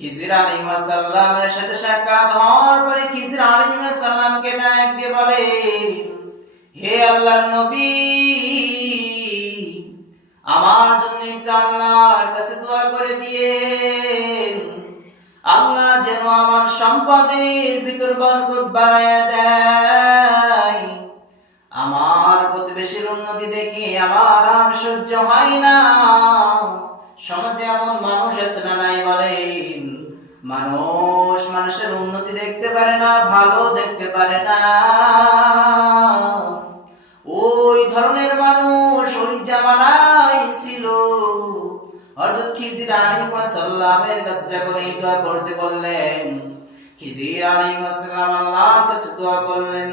খিজির সাথে সাক্ষাৎ বলে আমার আল্লাহ যেন আমার সম্পদের ভিতর বরকত দেয়। আমার প্রতিবেশীর উন্নতি দেখে আমার আর সহ্য হয় না। সমাজে এমন মানুষ আছে না নাই বলেন। মানুষ মানুষের উন্নতি দেখতে পারে না, ভালো দেখতে পারে না। ওই ধরনের মানুষ ওই জামানায় ছিল। হযরত খিজির আলাইহিস সালামের কাছে যখন এই করতে বললেন। খিজির আল্লাহর কাছে দোয়া করলেন।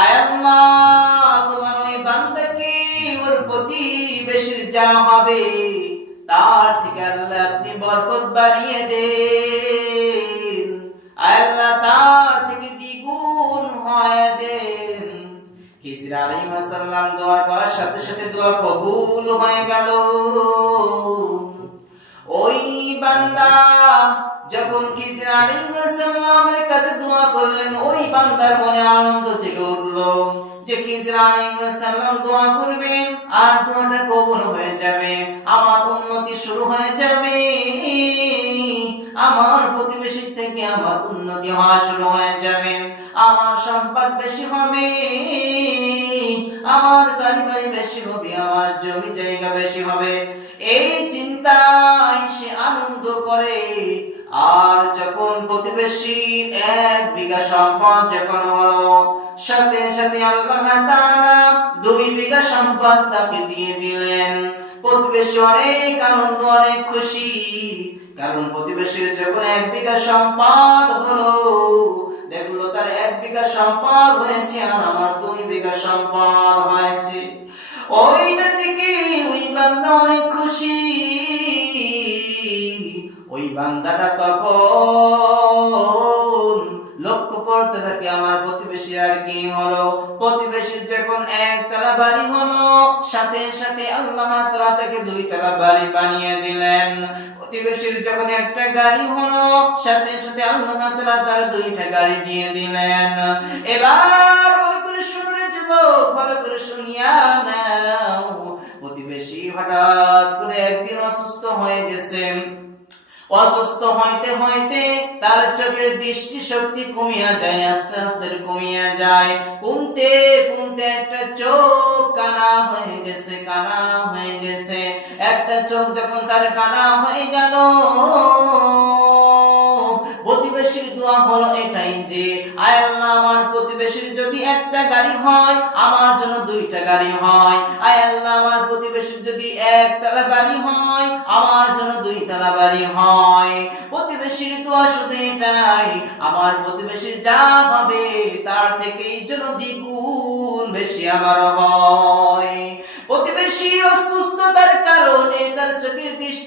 আয় আল্লাহ, তোমার ওই বান্দাকে ওর প্রতি বেশি যা হবে, তার থেকে আল্লাহ আপনি বরকত বাড়িয়ে দেন। খিজির আলাইহিস সালাম দোয়া সাথে সাথে দোয়া কবুল হয়ে গেল। ওই বান্দা যখন খিজির আলাইহিস সালামের কাছে দোয়া করলেন, ওই বান্দার মনে আনন্দ জেগে উঠল যে খিজির আলাইহিস সালাম দোয়া করবেন আর দোয়াটা কবুল হয়ে যাবে, আমার উন্নতি শুরু হয়ে যাবে। আমার প্রতিবেশীর থেকে আমার উন্নতি হওয়া শুরু হয়ে যাবে, আমার সম্পদ বেশি হবে। আমার গাড়ি বাড়ি বেশি হবে, আমার জমি জায়গা বেশি হবে। এই চিন্তায় সে আনন্দ করে। আর যখন প্রতিবেশী এক বিঘা সম্পদ যখন হলো, সাথে সাথে আল্লাহ তাআলা দুই বিঘা সম্পদ তাকে দিয়ে দিলেন। প্রতিবেশী অনেক আনন্দ, অনেক খুশি। কারণ প্রতিবেশীর যখন এক বিঘা সম্পদ হলো দেখল, তার এক বিঘা সম্পদ হয়েছে আর আমার দুই বিঘা সম্পদ হয়েছে। ওইটা দিকে ওই বান্দা অনেক খুশি। ওই বান্দাটা তখন লক্ষ্য করতে থাকে, আমার প্রতিবেশী আর কি হলো? প্রতিবেশীর যখন একতলা বাড়ি হলো, সাথে সাথে আল্লাহ তাআলা তাকে দুই দুইতলা বাড়ি বানিয়ে দিলেন। প্রতিবেশীর যখন একটা গাড়ি হলো, সাথে সাথে আল্লাহ তাআলা তার দুইটা গাড়ি দিয়ে দিলেন। এবার ভালো করে শুনে যুবক, ভালো করে শুনিয়া নাও। প্রতিবেশী হঠাৎ করে একদিন অসুস্থ হয়ে গেছেন অসুস্থ হইতে হইতে তার চোখের দৃষ্টি শক্তি কমিয়া যায়, আস্তে আস্তে কমিয়া যায়। কমতে কমতে একটা চোখ কানা হয়ে গেছে, কানা হয়ে গেছে। একটা চোখ যখন তার কানা হয়ে গেল প্রতিবেশীর দোয়া হলো এটাই যে, আয় আল্লাহ, আমার প্রতিবেশীর যদি একটা গাড়ি হয়, আমার জন্য দুইটা গাড়ি হয়। আয় আল্লাহ, আমার প্রতিবেশীর যদি একতলা বাড়ি হয়, আমার জন্য দুইতলা বাড়ি হয়। প্রতিবেশীর দোয়া শুধু এটাই, আমার প্রতিবেশীর যা হবে, তার থেকেই যেন দ্বিগুণ বেশি আমার হয়।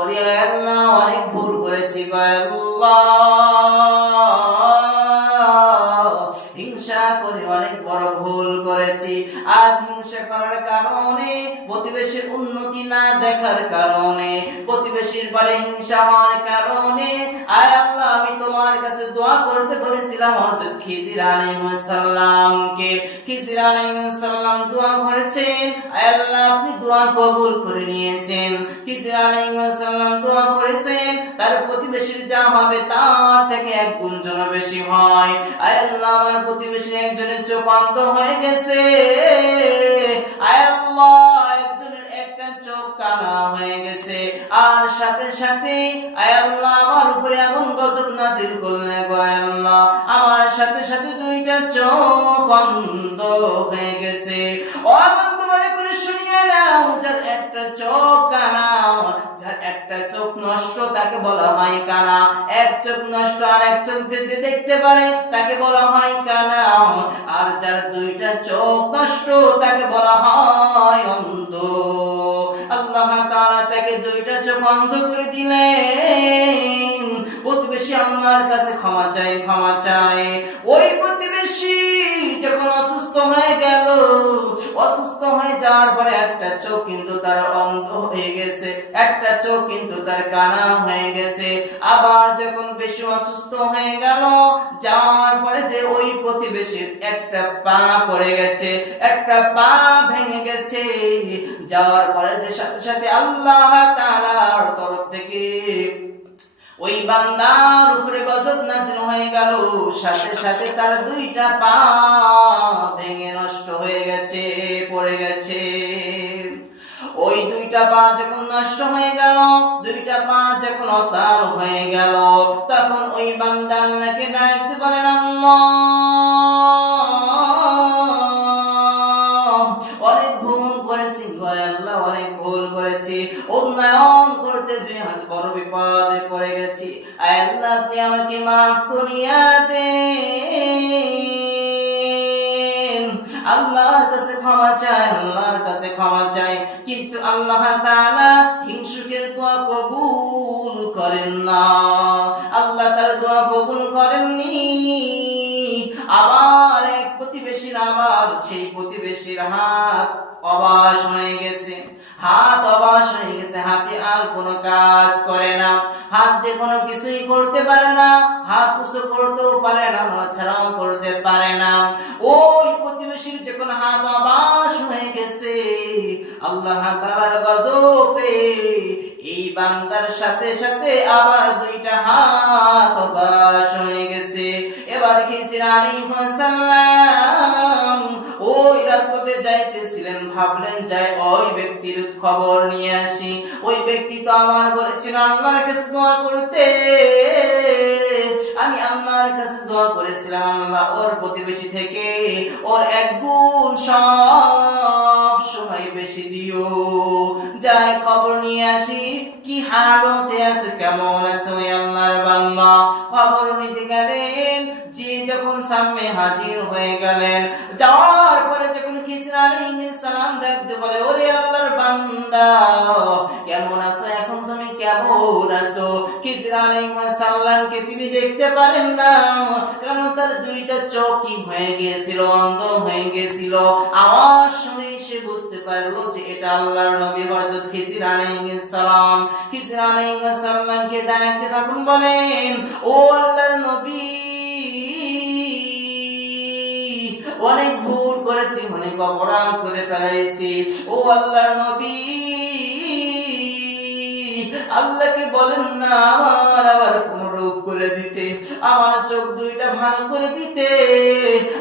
করি আল্লাহ অনেক ভুল করেছি হিংসা করে অনেক বড় ভুল করেছি। আজ হিংসা করার কারণে, প্রতিবেশীর উন্নতি না দেখার কারণে প্রতিবেশীর হওয়ার কারণে। আল্লাহ, আমি তোমার কাছে দোয়া করতে বলেছিলাম খিজির খিজির দোয়া করেছেন। আল্লাহ, আপনি দোয়া কবুল করে নিয়েছেন। খিজির দোয়া করেছেন। তার প্রতিবেশীর যা হবে তার থেকে এক গুণ জন বেশি হয়। আয় আল্লাহ, আমার একজনের চোখ হয়ে গেছে। আয় আল্লাহ। কানা হয়ে গেছে। আর সাথে সাথে আয় আল্লাহ, আমার উপরে এমন গজব নাজিল করলে আল্লাহ। আমার সাথে সাথে দুইটা চোখ অন্ধ হয়ে গেছে। বন্ধু শুনিয়ে নাও, যার একটা চোখ কানা, যার একটা চোখ নষ্ট, তাকে বলা হয় কানা। এক চোখ নষ্ট আর এক চোখ যেতে দেখতে পারে, তাকে বলা হয় কানা। আর যার দুইটা চোখ নষ্ট, তাকে বলা হয় অন্ধ। আল্লাহ তাকে দুইটা চোখ করে দিলেন। প্রতিবেশী কাছে ক্ষমা চাই ক্ষমা চাই। ওই প্রতিবেশী যখন অসুস্থ হয়ে গেল, অসুস্থ হয়ে যাওয়ার পরে একটা চোখ কিন্তু তার অন্ধ হয়ে গেছে, একটা চোখ কিন্তু তার কানা হয়ে গেছে। আবার যখন বেশি অসুস্থ হয়ে গেল, যাওয়ার পরে যে ওই প্রতিবেশীর একটা পা পড়ে গেছে, একটা পা ভেঙে গেছে। যাওয়ার পরে যে সাথে সাথে আল্লাহ তাআলার তরফ থেকে ওই বান্দার উপরে গজব নাজিল হয়ে গেল। সাথে সাথে তার দুইটা পা ভেঙে নষ্ট হয়ে গেছে, পড়ে গেছে। ওই দুইটা পা যখন নষ্ট হয়ে গেল, দুইটা পা যখন অসাল হয়ে গেল, তখন ওই বান্দা আল্লাহকে ডাকতে পারেন আল্লাহ! আজ বড় বিপদে পড়ে গেছি। আল্লাহ, আপনি আমাকে মাফ করিয়া দেন। আল্লাহর কাছে ক্ষমা চাই, আল্লাহর কাছে ক্ষমা চাই। কিন্তু আল্লাহ তাআলা হিংসুকের দোয়া কবুল করেন না। আল্লাহ তার দোয়া কবুল করেননি। আবার এক প্রতিবেশীর আবার সেই প্রতিবেশীর হাত অবাস হয়ে গেছে। হাত অবাস হয়ে গেছে, হাতে আর কোনো কাজ করে না। হাত দিয়ে কোনো কিছুই করতে পারে না, হাত উঁচু করতেও পারে না ছাড়াও করতে পারে না। ওই প্রতিবেশীর যখন হাত অবাস হয়ে গেছে, আল্লাহ তাআলার গজবে এই বান্দার সাথে সাথে আবার দুইটা হাত অবাস হয়ে গেছে। এবার খিজির আলাইহিস সালাম ওই রাস্তাতে যাইতেছিলেন, ভাবলেন, যাই ওই ব্যক্তির খবর নিয়ে আসি। ওই ব্যক্তি তো আমার বলেছিল, আল্লাহর কাছে দোয়া করতে। আমি আল্লাহর কাছে দোয়া করেছিলাম, আল্লাহ ওর প্রতিবেশী থেকে ওর এক গুণ সব সময় বেশি দিও। যাই খবর নিয়ে আসি, কি হালতে আছে, কেমন আছে ওই আল্লাহর বান্দা? খবর নিতে গেলেন, যে যখন সামনে হাজির হয়ে গেলেন, যাওয়ার কেমন আছো? এখন তুমি কেমন আছো? তিনি দেখতে পারেন না। তার দুইটা হয়ে গিয়েছিল, অন্ধ হয়ে আওয়াজ শুনে সে বুঝতে পারল যে এটা আল্লাহর নবী হযরত খিসর আলাইহিস সালাম। খিসর আলাইহিস সালামকে ডাকতে তখন বলেন, ও আল্লাহর নবী, অনেক ভুল করেছি, অনেক অপরাধ করে ফেলেছি। ও আল্লাহর নবী আল্লাহকে বলেন না, আমার আবার পুনরূপ করে দিতে, আমার চোখ দুইটা ভালো করে দিতে,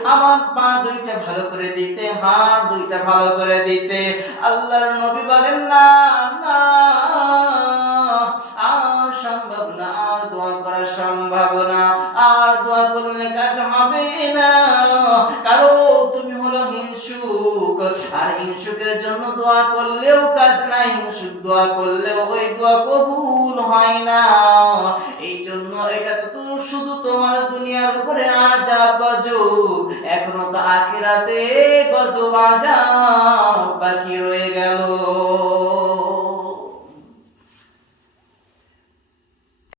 আমার পা দুইটা ভালো করে দিতে, হাত দুইটা ভালো করে দিতে। আল্লাহর নবী বলেন, না না। হয় এই জন্য এটা তো তো শুধু তোমার দুনিয়ার উপরে আজাব গজব। এখনও তো আখেরাতে গজব আজাব বাকি রয়ে গেল।